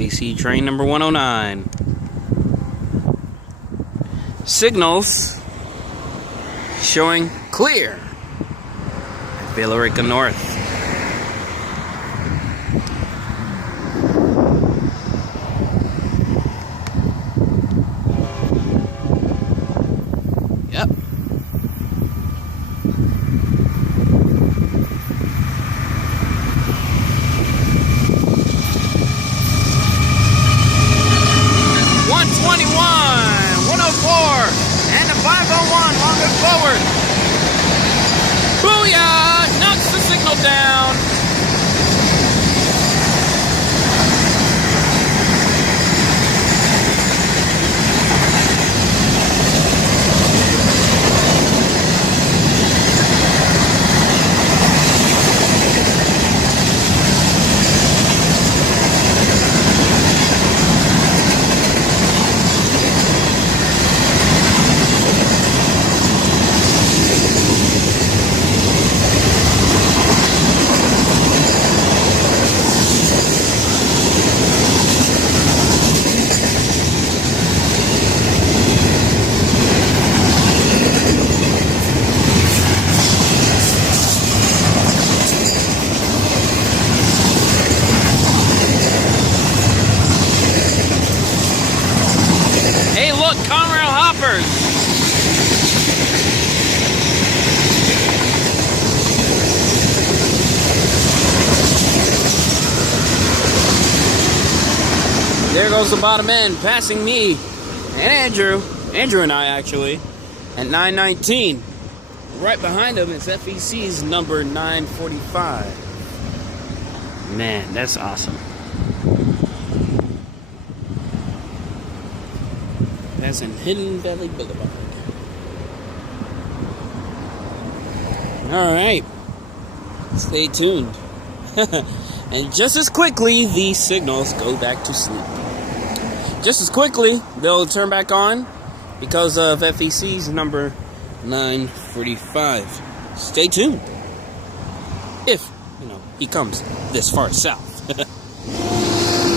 FEC train number 109. Signals showing clear at Villarica North. Yep. And the 501 longer forward. Booyah! Knocks the signal down. Hey, look, Conrail hoppers. There goes the bottom end, passing me and Andrew and I actually, at 919. Right behind him is FEC's number 945. Man, that's awesome. Passing Hidden Valley Boulevard. Alright. Stay tuned. And just as quickly, these signals go back to sleep. Just as quickly, they'll turn back on because of FEC's number 945. Stay tuned. If, he comes this far south.